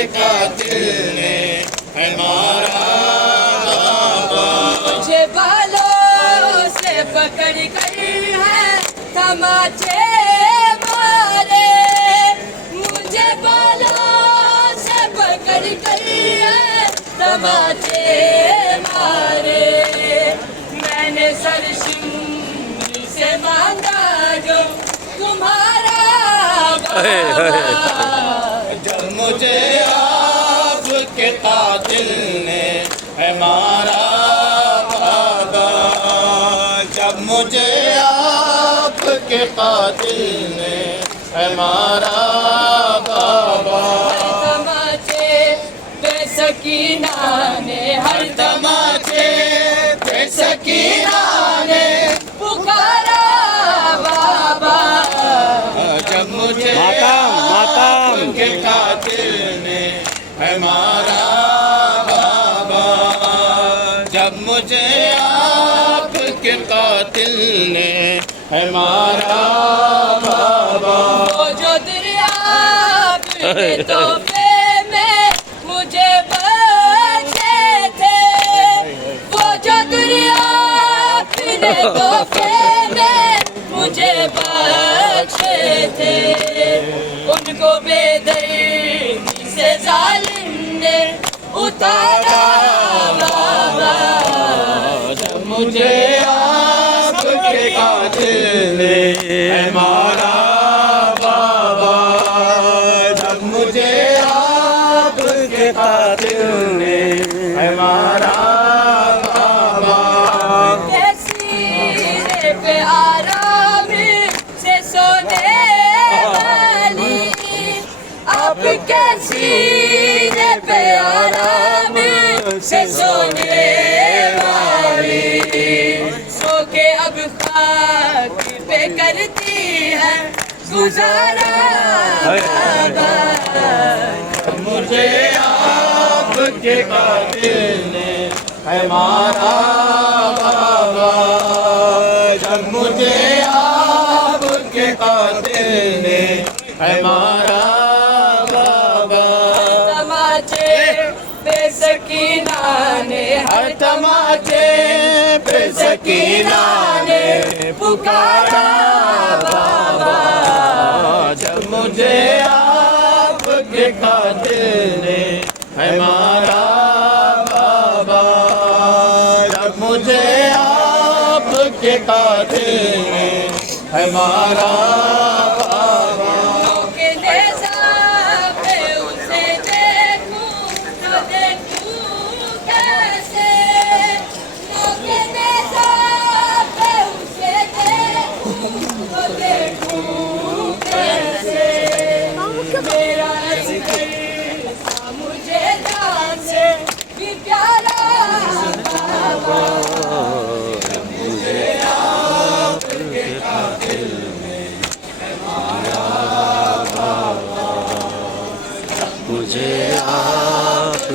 के कातिल ने है मारा बाबा। मुझे बालों से पकड़ कर है तमाचे मारे, मुझे बालों से पकड़ कर है तमाचे मारे। मैंने सरसिंग से मांगा जो तुम्हारा बाबा। जब मुझे आपके कातिल ने है मारा बाबा, जब मुझे आपके कातिल ने है मारा बाबा। तमाचे बेसकीना ने हर तमाचे बेसकीना ने पुकारा बाबा। जब मुझे के कातिल ने है मारा बाबा, जब मुझे आपके कातिल ने है मारा बाबा। वो जो दरिया के तोहफे में मुझे बख्शे थे, वो जो दरिया के तोहफे में मुझे बख्शे थे, उनको बेदर्दी से जालिम ने उतारा बाबा। जब मुझे आपके कातिल ने है मारा बाबा, जब मुझे आपके कातिल ने है मारा बाबा। सीने पे आराम से सोने वाली, आपके सीने पे आराम से सोने वाली, सो के अब खाक पे करती है गुजारा बाबा। मुझे आपके कातिल ने है मारा बाबा, जब मुझे आपके कातिल ने है मारा बाबा। तमाचे बेसकीना ने हर तमाचे बेसकीना ने पुकारा बाबा, जब मुझे आपके कातिल ने है मारा बाबा, जब मुझे आपके कातिल ने है मारा बाबा। के नेज़ा पे उसे देखूं तो देखूं कैसे, के नेज़ा पे उसे देखूं तो देखूं कैसे। मेरा असगर था मुझे जान से भी प्यारा बाबा। मुझे आप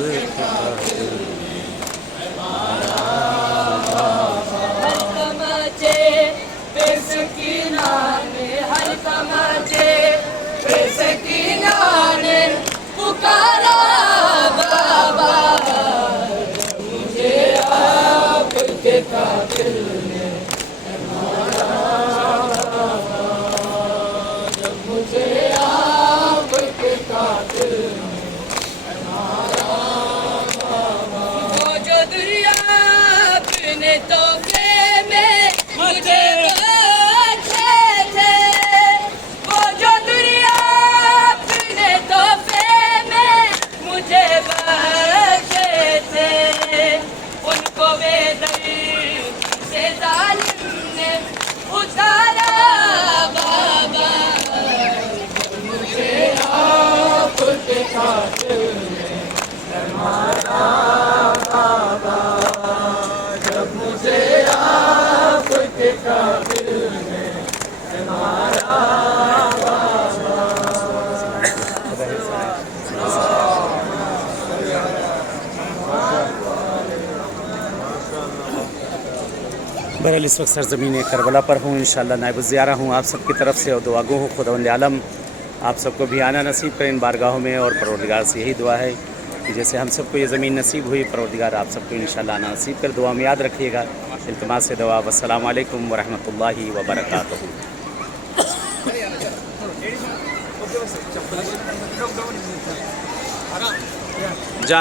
हर तमाचे बेसकीना ने, हर तमाचे बेसकीना ने पुकारा बाबा। मुझे आपके कातिल ने मारा बाबा, जब मुझे आपके कातिल ने मारा बाबा। वो जो दुनिया अपने तोहफे में मुझे बख्शे थे, वो जो दुनिया अपने तोहफे में मुझे बख्शे थे, उनको बेदर्दी से जालिम ने उतारा बाबा। मुझे आपके कातिल ने है मारा बाबा, जब मुझे आपके कातिल ने है मारा बाबा। बहरहाल इस वक्त सरज़मीन करबला पर हूँ, इंशाअल्लाह नायब ज़ियारा हूँ आप सबकी तरफ से और दुआगो हूँ खुदावंद आलम आप सबको भी आना नसीब करें इन बारगाहों में, और परवरदिगार से यही दुआ है कि जैसे हम सबको ये ज़मीन नसीब हुई, परवरदिगार आप सबको इंशाअल्लाह आना नसीब कर। दुआ में याद रखिएगा। इल्तिमास से दुआ। वस्सलामु अलैकुम व रहमतुल्लाहि व बरकातुहू। जा